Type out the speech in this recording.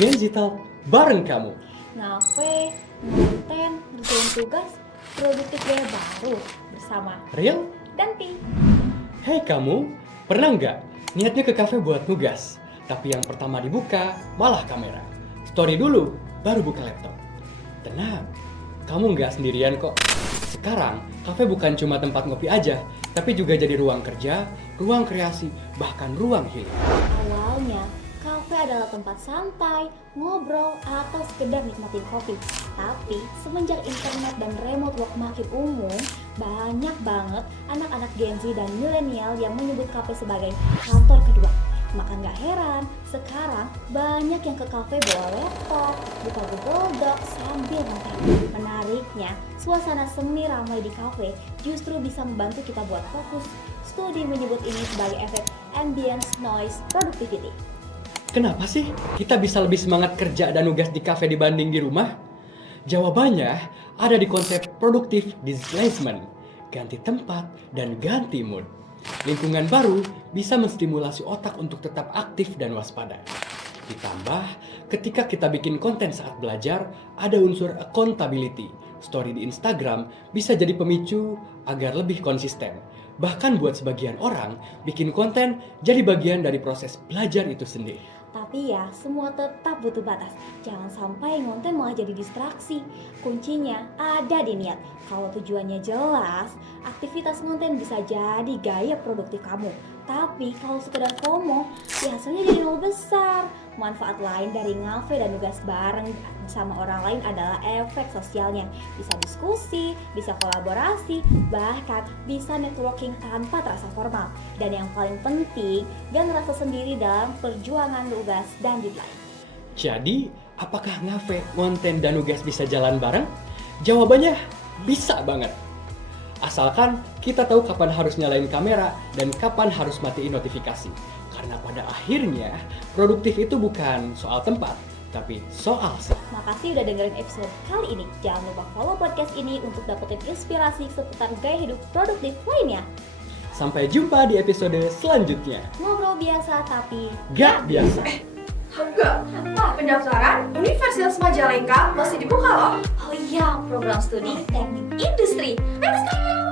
Gen Z Talk bareng kamu. Ngafe, ngonten, ngerjain tugas, produktif gaya baru bersama Real? dan Pi. Hei kamu, pernah nggak niatnya ke kafe buat nugas, tapi yang pertama dibuka malah kamera? Story dulu, baru buka laptop. Tenang, kamu nggak sendirian kok. Sekarang, kafe bukan cuma tempat ngopi aja, tapi juga jadi ruang kerja, ruang kreasi, bahkan ruang healing. Awalnya, kafe adalah tempat santai, ngobrol, atau sekedar nikmatin kopi. Tapi, semenjak internet dan remote work makin umum, banyak banget anak-anak Gen Z dan milenial yang menyebut kafe sebagai kantor kedua. Maka nggak heran, sekarang banyak yang ke kafe bawa laptop, buka Google Docs sambil nonton. Menariknya, suasana semi ramai di kafe justru bisa membantu kita buat fokus. Studi menyebut ini sebagai efek ambience noise productivity. Kenapa sih kita bisa lebih semangat kerja dan nugas di kafe dibanding di rumah? Jawabannya ada di konsep produktif displacement, ganti tempat dan ganti mood. Lingkungan baru bisa menstimulasi otak untuk tetap aktif dan waspada. Ditambah, ketika kita bikin konten saat belajar, ada unsur accountability. Story di Instagram bisa jadi pemicu agar lebih konsisten. Bahkan buat sebagian orang, bikin konten jadi bagian dari proses belajar itu sendiri. Tapi ya, semua tetap butuh batas. Jangan sampai ngonten malah jadi distraksi. Kuncinya ada di niat. Kalau tujuannya jelas, aktivitas ngonten bisa jadi gaya produktif kamu. Tapi kalau sekedar FOMO, ya hasilnya jadi nol besar. Manfaat lain dari ngafe dan nugas bareng sama orang lain adalah efek sosialnya. Bisa diskusi, bisa kolaborasi, bahkan bisa networking tanpa terasa formal. Dan yang paling penting, gak ngerasa sendiri dalam perjuangan tugas dan deadline. Jadi, apakah ngafe, konten, dan nugas bisa jalan bareng? Jawabannya bisa banget. Asalkan kita tahu kapan harus nyalain kamera dan kapan harus matiin notifikasi. Karena pada akhirnya, produktif itu bukan soal tempat, tapi soal Makasih udah dengerin episode kali ini. Jangan lupa follow podcast ini untuk dapetin inspirasi seputar gaya hidup produktif lainnya. Sampai jumpa di episode selanjutnya. Ngobrol biasa tapi Gak biasa. Enggak, pendaftaran Universitas Majalengka masih dibuka loh. Oh iya, program studi teknik industri. Let's go!